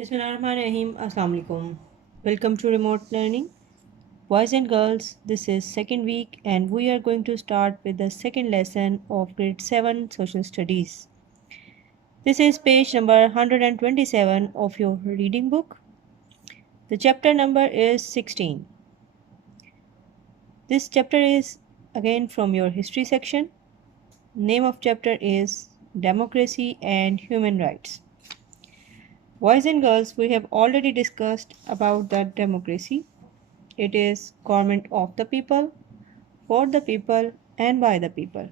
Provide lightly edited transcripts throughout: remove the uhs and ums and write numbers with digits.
Bismillahirrahmanirrahim. Assalamu alaikum. Welcome to remote learning. Boys and girls, this is second week and we are going to start with the second lesson of grade 7 social studies. This is page number 127 of your reading book. The chapter number is 16. This chapter is again from your history section. Name of chapter is Democracy and Human Rights. Boys and girls, we have already discussed about the democracy. It is government of the people, for the people, and by the people.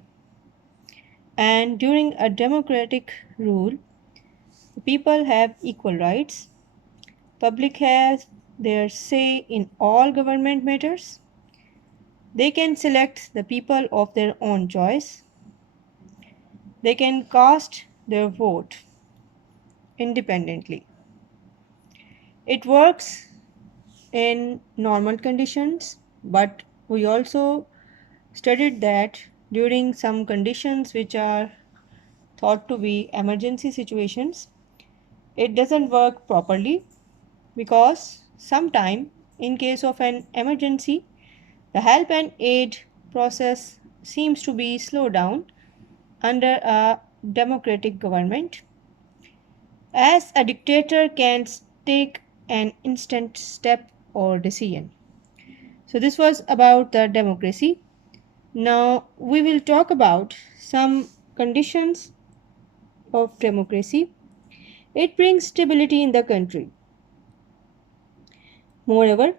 And during a democratic rule, the people have equal rights. Public has their say in all government matters. They can select the people of their own choice. They can cast their vote independently. It works in normal conditions, but we also studied that during some conditions which are thought to be emergency situations, it doesn't work properly because sometime in case of an emergency, the help and aid process seems to be slowed down under a democratic government, as a dictator can take an instant step or decision. So this was about the democracy. Now we will talk about some conditions of democracy. It brings stability in the country. Moreover,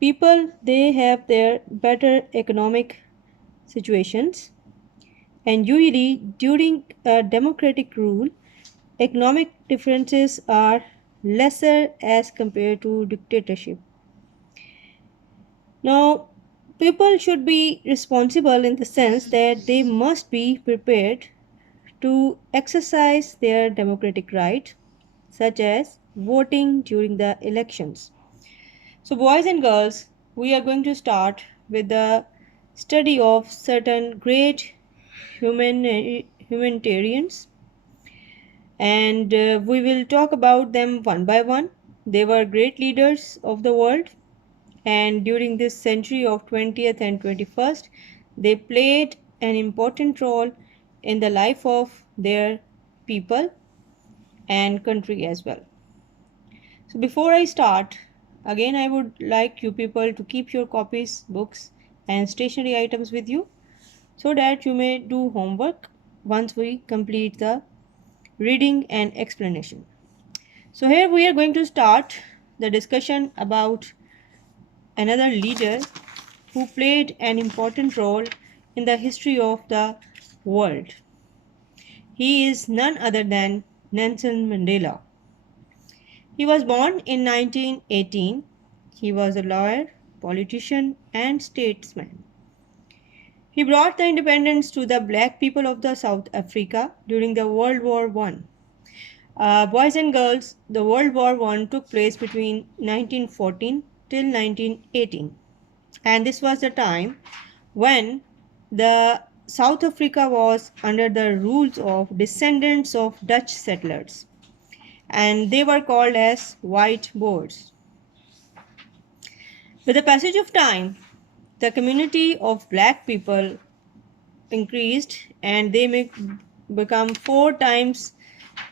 people they have their better economic situations, and usually during a democratic rule, economic differences are lesser as compared to dictatorship. Now, people should be responsible in the sense that they must be prepared to exercise their democratic right, such as voting during the elections. So, boys and girls, we are going to start with the study of certain great humanitarians, and we will talk about them one by one. They were great leaders of the world, and during this century of 20th and 21st, they played an important role in the life of their people and country as well. So before I start, again I would like you people to keep your copies, books and stationery items with you so that you may do homework once we complete the reading and explanation. So here we are going to start the discussion about another leader who played an important role in the history of the world. He is none other than Nelson Mandela. He was born in 1918. He was a lawyer, politician, and statesman. He brought the independence to the black people of the South Africa during the World War I. Boys and girls, the World War I took place between 1914 till 1918. And this was the time when the South Africa was under the rules of descendants of Dutch settlers, and they were called as white Boers. With the passage of time, the community of black people increased and they may become 4 times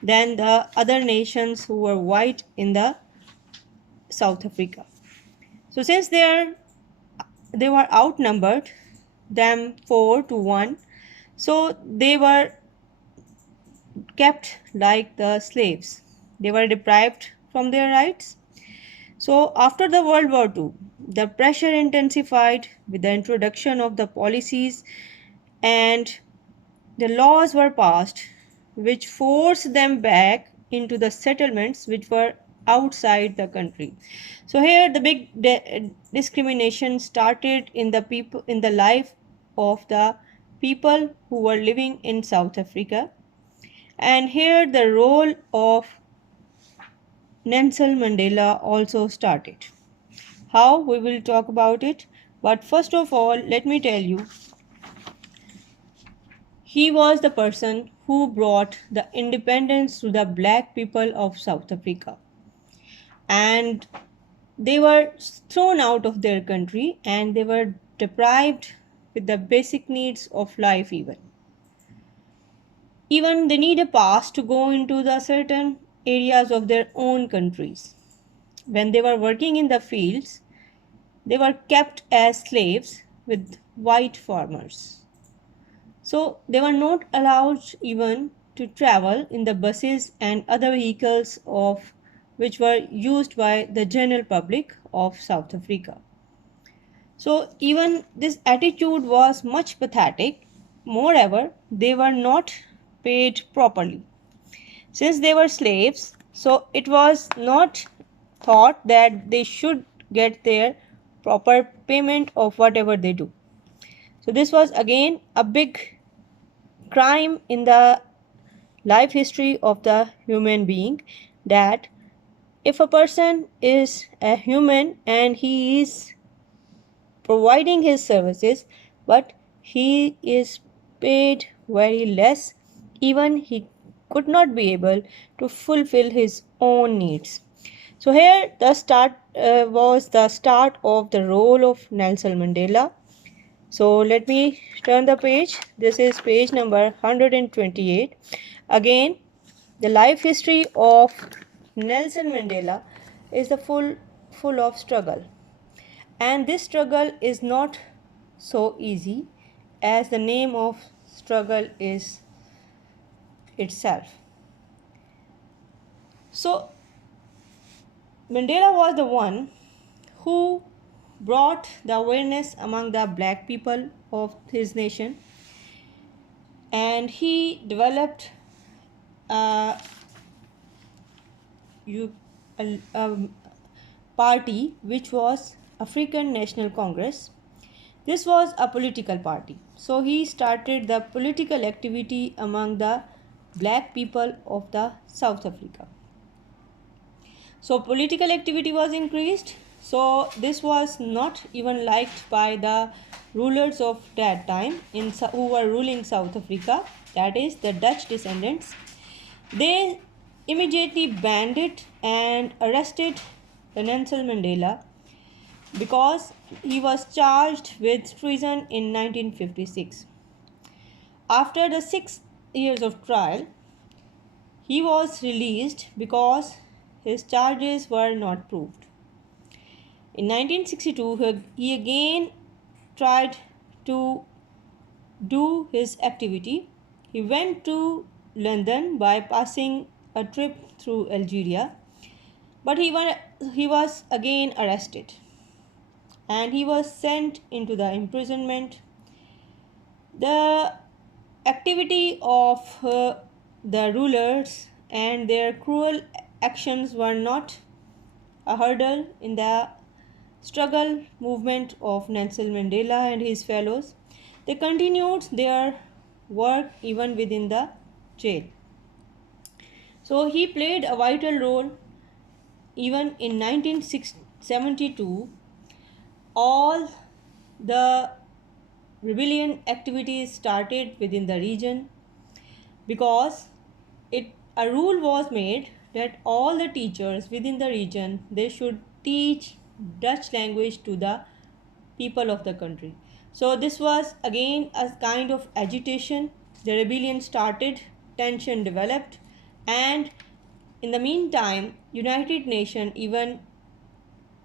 than the other nations who were white in the South Africa. So since they were outnumbered them 4 to 1, so they were kept like the slaves. They were deprived from their rights. So after the World War II, the pressure intensified with the introduction of the policies, and the laws were passed which forced them back into the settlements which were outside the country. So here the big discrimination started in the life of the people who were living in South Africa, and here the role of Nelson Mandela also started. How? We will talk about it, but first of all let me tell you, he was the person who brought the independence to the black people of South Africa. and they were thrown out of their country and they were deprived with the basic needs of life. Even they need a pass to go into the certain areas of their own countries. When they were working in the fields, they were kept as slaves with white farmers. So they were not allowed even to travel in the buses and other vehicles of which were used by the general public of South Africa. So even this attitude was much pathetic. Moreover, they were not paid properly. Since they were slaves, so it was not thought that they should get their proper payment of whatever they do. So this was again a big crime in the life history of the human being, that if a person is a human and he is providing his services but he is paid very less, even he could not be able to fulfill his own needs. So here the start was the start of the role of Nelson Mandela. So let me turn the page. This is page number 128. Again, the life history of Nelson Mandela is the full of struggle. And this struggle is not so easy as the name of struggle is itself. So Mandela was the one who brought the awareness among the black people of his nation, and he developed a, a party which was African National Congress. This was a political party. So he started the political activity among the black people of the South Africa. So political activity was increased. So this was not even liked by the rulers of that time who were ruling South Africa, that is the Dutch descendants. They immediately banned it and arrested Nelson Mandela because he was charged with treason in 1956. After the 6 years of trial, he was released because his charges were not proved. In 1962, he again tried to do his activity. He went to London by passing a trip through Algeria, but he was again arrested and he was sent into the imprisonment. The activity of the rulers and their cruel actions were not a hurdle in the struggle movement of Nelson Mandela and his fellows. They continued their work even within the jail. So he played a vital role even in 1972. All the rebellion activities started within the region because a rule was made that all the teachers within the region, they should teach Dutch language to the people of the country. So this was again a kind of agitation. The rebellion started, tension developed, and in the meantime United Nations even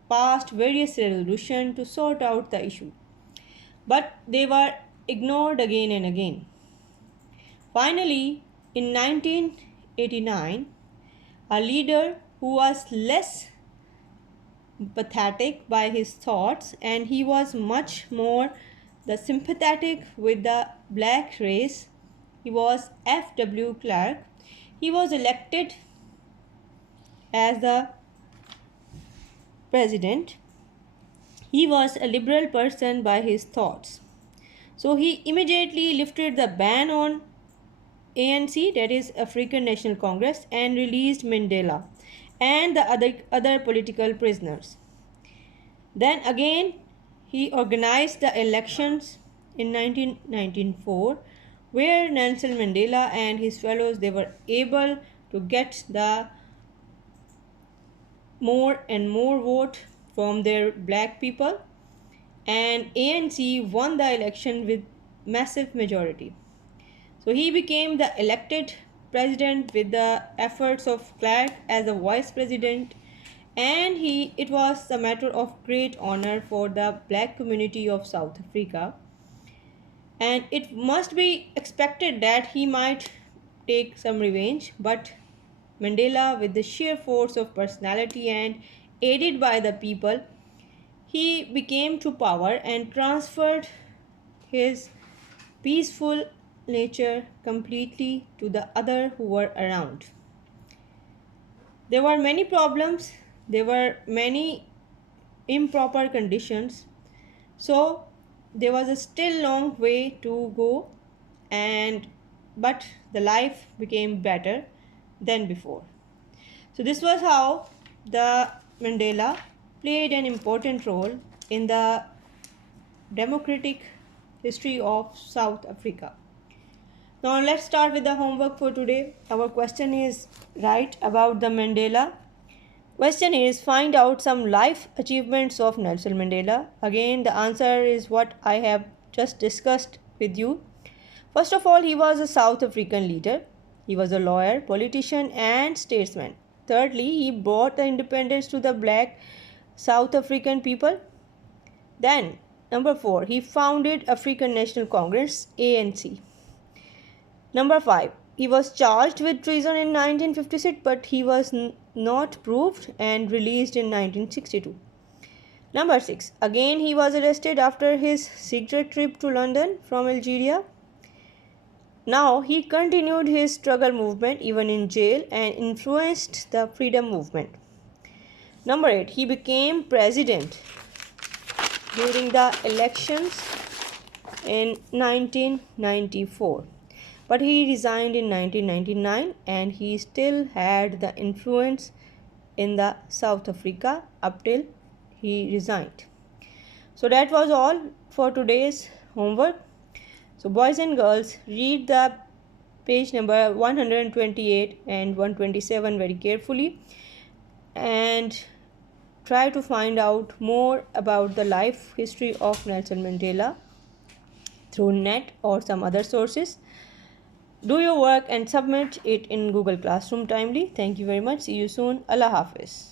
passed various resolutions to sort out the issue, but they were ignored again and again. Finally, in 1989, a leader who was less pathetic by his thoughts and he was much more the sympathetic with the black race, he was W. Clark. He was elected as the president. He was a liberal person by his thoughts. So he immediately lifted the ban on ANC, that is African National Congress, and released Mandela and the other political prisoners. Then again he organized the elections in 1994, where Nelson Mandela and his fellows, they were able to get the more and more vote from their black people, and ANC won the election with massive majority. So he became the elected president with the efforts of Clark as the vice president, and it was a matter of great honor for the black community of South Africa, and it must be expected that he might take some revenge. But Mandela, with the sheer force of personality and aided by the people, he became to power and transferred his peaceful nature completely to the other who were around. There were many problems, there were many improper conditions, so there was a still long way to go, and but the life became better than before. So this was how the Mandela played an important role in the democratic history of South Africa. Now let's start with the homework for today. Our question is write about the Mandela. Question is find out some life achievements of Nelson Mandela. Again, the answer is what I have just discussed with you. First of all, he was a South African leader. He was a lawyer, politician, and statesman. Thirdly, he brought the independence to the black South African people. Then, number 4, he founded African National Congress, ANC. Number 5, he was charged with treason in 1956, but he was not proved and released in 1962. Number 6, again he was arrested after his secret trip to London from Algeria. Now he continued his struggle movement even in jail and influenced the freedom movement. Number 8, he became president during the elections in 1994. But he resigned in 1999 and he still had the influence in the South Africa up till he resigned. So that was all for today's homework. So boys and girls, read the page number 128 and 127 very carefully and try to find out more about the life history of Nelson Mandela through net or some other sources. Do your work and submit it in Google Classroom timely. Thank you very much. See you soon. Allah Hafiz.